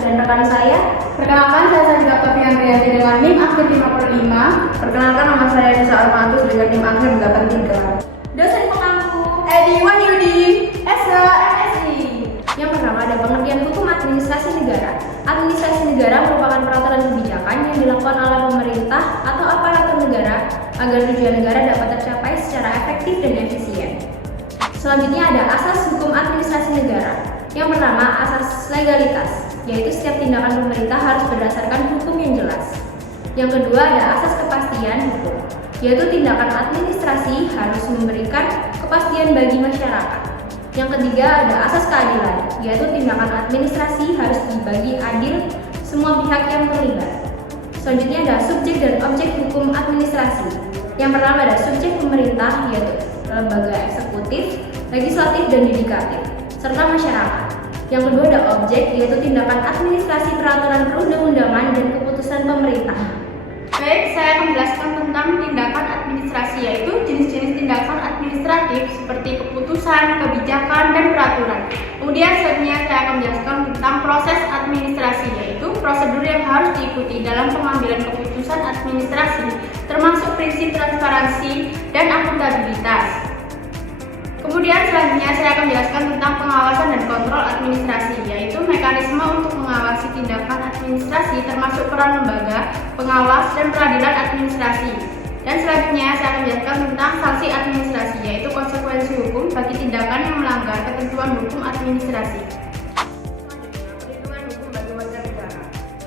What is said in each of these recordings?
dan rekan saya. Perkenalkan, saya Sajida Oktavian Riyadi dengan NIM akhir 5/5. Perkenalkan, nama saya Nisa Almatus dengan NIM akhir 83. Dosen pengampu Edi Wahyudi, Esa MSI. Yang pertama ada pengertian hukum administrasi negara. Administrasi negara merupakan peraturan kebijakan yang dilakukan oleh pemerintah atau aparatur negara agar tujuan negara dapat tercapai secara efektif dan efisien. Selanjutnya ada asas hukum administrasi negara. Yang pertama, asas legalitas, yaitu setiap tindakan pemerintah harus berdasarkan hukum yang jelas. Yang kedua ada asas kepastian hukum, yaitu tindakan administrasi harus memberikan kepastian bagi masyarakat. Yang ketiga ada asas keadilan, yaitu tindakan administrasi harus dibagi adil semua pihak yang terlibat. Selanjutnya ada subjek dan objek hukum administrasi. Yang pertama ada subjek pemerintah, yaitu lembaga eksekutif, legislatif, dan yudikatif, serta masyarakat. Yang kedua ada objek, yaitu tindakan administrasi peraturan perundang-undangan dan keputusan pemerintah. Baik, saya akan menjelaskan tentang tindakan administrasi, yaitu jenis-jenis tindakan administratif seperti keputusan, kebijakan, dan peraturan. Kemudian selanjutnya saya akan menjelaskan tentang proses administrasi, yaitu prosedur yang harus diikuti dalam pengambilan keputusan administrasi, termasuk prinsip transparansi dan akuntabilitas. Kemudian selanjutnya saya akan menjelaskan tentang pengawasan dan kontrol administrasi, yaitu mekanisme untuk mengawasi tindakan administrasi termasuk peran lembaga, pengawas, dan peradilan administrasi. Dan selanjutnya saya akan menjelaskan tentang sanksi administrasi, yaitu konsekuensi hukum bagi tindakan yang melanggar ketentuan hukum administrasi. Perlindungan hukum bagi warga negara.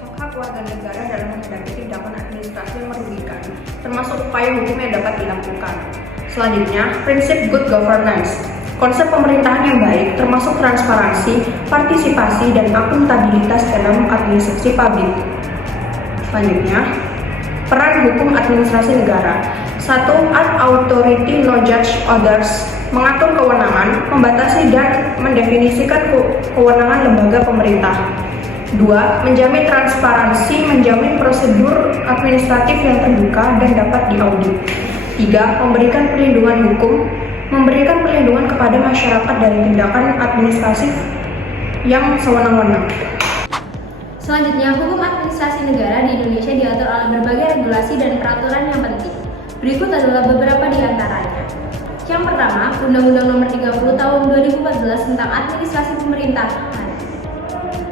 Hak-hak warga negara dalam menghadapi tindakan administrasi yang merugikan, termasuk upaya hukum yang dapat dilakukan. Selanjutnya, prinsip good governance. Konsep pemerintahan yang baik termasuk transparansi, partisipasi, dan akuntabilitas dalam administrasi publik. Selanjutnya, peran hukum administrasi negara. 1. Ad authority no judge others. Mengatur kewenangan, membatasi dan mendefinisikan kewenangan lembaga pemerintah. 2. Menjamin transparansi, menjamin prosedur administratif yang terbuka dan dapat diaudit. 3. Memberikan perlindungan hukum, memberikan perlindungan kepada masyarakat dari tindakan administratif yang sewenang-wenang. Selanjutnya, hukum administrasi negara di Indonesia diatur oleh berbagai regulasi dan peraturan yang penting. Berikut adalah beberapa di antaranya. Yang pertama, Undang-Undang Nomor 30 Tahun 2014 tentang Administrasi Pemerintahan,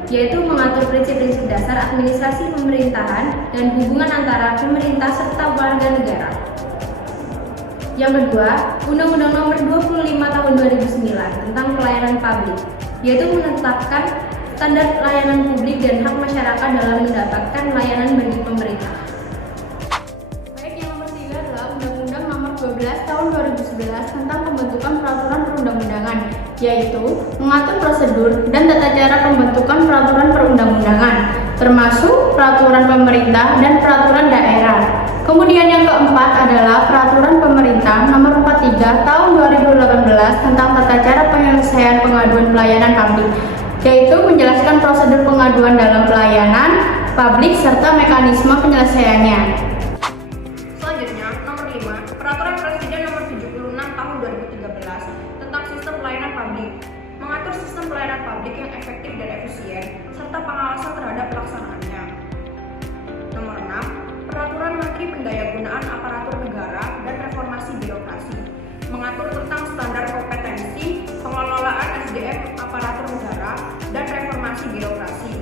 yaitu mengatur prinsip-prinsip dasar administrasi pemerintahan dan hubungan antara pemerintah serta warga negara. Yang kedua, Undang-Undang Nomor 25 Tahun 2009 tentang Pelayanan Publik, yaitu menetapkan standar layanan publik dan hak masyarakat dalam mendapatkan layanan bagi pemerintah. Baik, yang nomor 3 adalah Undang-Undang Nomor 12 Tahun 2011 tentang pembentukan peraturan perundang-undangan, yaitu mengatur prosedur dan tata cara pembentukan peraturan perundang-undangan, termasuk peraturan pemerintah dan peraturan daerah. Kemudian yang keempat adalah Peraturan Pemerintah Nomor 43 Tahun 2018 tentang tata cara penyelesaian pengaduan pelayanan publik, yaitu menjelaskan prosedur pengaduan dalam pelayanan publik serta mekanisme penyelesaiannya. Selanjutnya, nomor 5, Peraturan Presiden Nomor 76 Tahun 2013 tentang Sistem Pelayanan Publik, mengatur sistem pelayanan publik yang efektif dan efisien serta pengawasan terhadap pelaksanaannya. Nomor 6, Peraturan Menteri Pendayagunaan Aparatur Negara dan Reformasi Birokrasi, mengatur tentang standar kompetensi, pengelolaan SDM aparatur negara, dan reformasi birokrasi.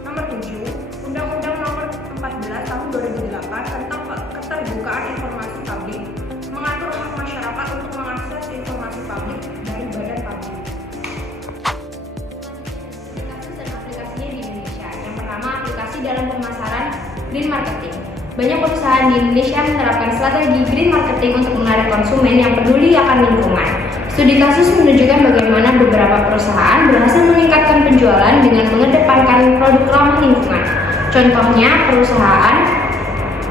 Nomor 7, Undang-Undang Nomor 14 Tahun 2008 tentang keterbukaan informasi publik, mengatur hak masyarakat untuk mengakses informasi publik dari badan publik. Kasus dan aplikasinya di Indonesia. Yang pertama, aplikasi dalam pemasaran green marketing. Banyak perusahaan di Indonesia menerapkan strategi green marketing untuk menarik konsumen yang peduli akan lingkungan. Studi kasus menunjukkan bagaimana beberapa perusahaan berhasil meningkatkan penjualan dengan mengedepankan produk ramah lingkungan. Contohnya, perusahaan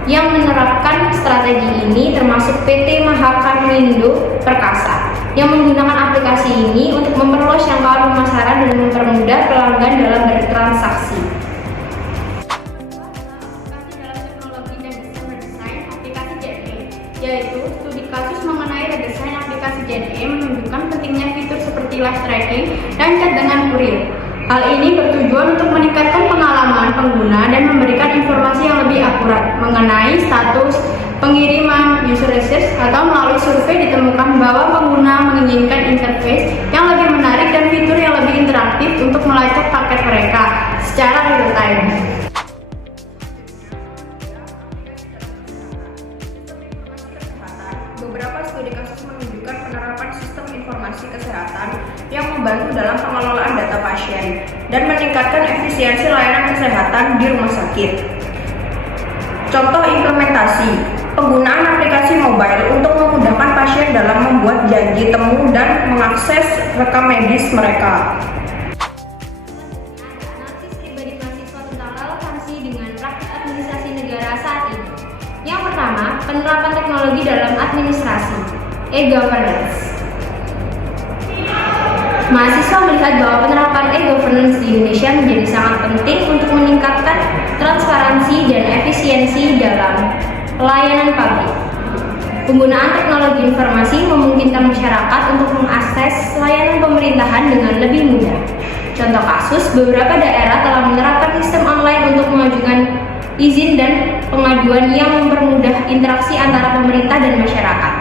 yang menerapkan strategi ini termasuk PT Mahakamindo Perkasa, yang menggunakan aplikasi ini untuk memperluas jangkauan pemasaran dan mempermudah pelanggan dalam bertransaksi. Yaitu studi kasus mengenai redesain aplikasi JNE menunjukkan pentingnya fitur seperti live tracking dan chat dengan kurir. Hal ini bertujuan untuk meningkatkan pengalaman pengguna dan memberikan informasi yang lebih akurat mengenai status pengiriman user research, atau melalui survei ditemukan bahwa pengguna menginginkan interface yang lebih menarik dan fitur yang lebih interaktif untuk melacak paket mereka secara real time. Beberapa studi kasus menunjukkan penerapan sistem informasi kesehatan yang membantu dalam pengelolaan data pasien dan meningkatkan efisiensi layanan kesehatan di rumah sakit. Contoh implementasi, penggunaan aplikasi mobile untuk memudahkan pasien dalam membuat janji temu dan mengakses rekam medis mereka. Analisis pribadi mahasiswa tentang relevansi dengan praktik administrasi negara saat ini. Yang pertama, penerapan teknologi dalam administrasi, e-governance. Mahasiswa melihat bahwa penerapan e-governance di Indonesia menjadi sangat penting untuk meningkatkan transparansi dan efisiensi dalam pelayanan publik. Penggunaan teknologi informasi memungkinkan masyarakat untuk mengakses layanan pemerintahan dengan lebih mudah. Contoh kasus, beberapa daerah telah menerapkan sistem online untuk mengajukan izin dan pengaduan yang mempermudah interaksi antara pemerintah dan masyarakat.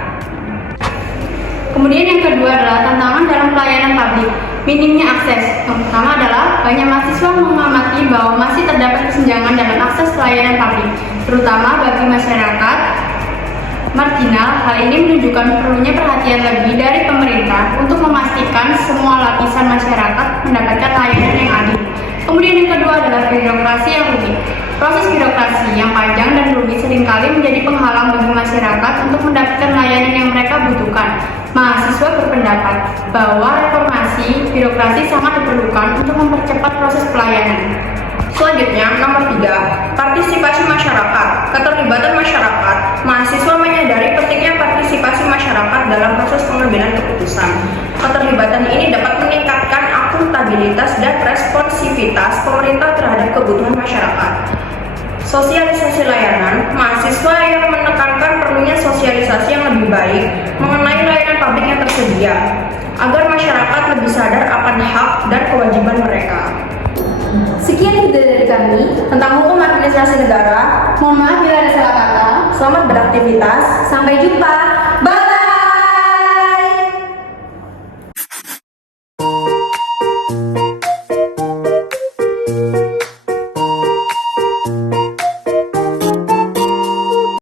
Kemudian yang kedua adalah tantangan dalam pelayanan publik, minimnya akses. Yang pertama adalah banyak mahasiswa mengamati bahwa masih terdapat kesenjangan dalam akses pelayanan publik, terutama bagi masyarakat marginal. Hal ini menunjukkan perlunya perhatian lebih dari pemerintah untuk memastikan semua lapisan masyarakat mendapatkan layanan yang adil. Kemudian yang kedua adalah birokrasi yang rumit. Proses birokrasi yang panjang dan rumit seringkali menjadi penghalang bagi masyarakat untuk mendapatkan layanan yang mereka butuhkan. Mahasiswa berpendapat bahwa reformasi birokrasi sangat diperlukan untuk mempercepat proses pelayanan. Selanjutnya, nomor 3, partisipasi masyarakat. Keterlibatan masyarakat. Mahasiswa menyadari pentingnya partisipasi masyarakat dalam proses pengambilan keputusan. Keterlibatan ini dapat meningkatkan akuntabilitas dan responsivitas pemerintah terhadap kebutuhan masyarakat. Sosialisasi layanan. Mahasiswa yang menekankan perlunya sosialisasi yang lebih baik mengenai layanan publik yang tersedia, agar masyarakat lebih sadar akan hak dan kewajiban mereka. Sekian video dari kami Tentang hukum administrasi negara. Mohon maaf bila ada salah kata. Selamat beraktivitas. Sampai jumpa.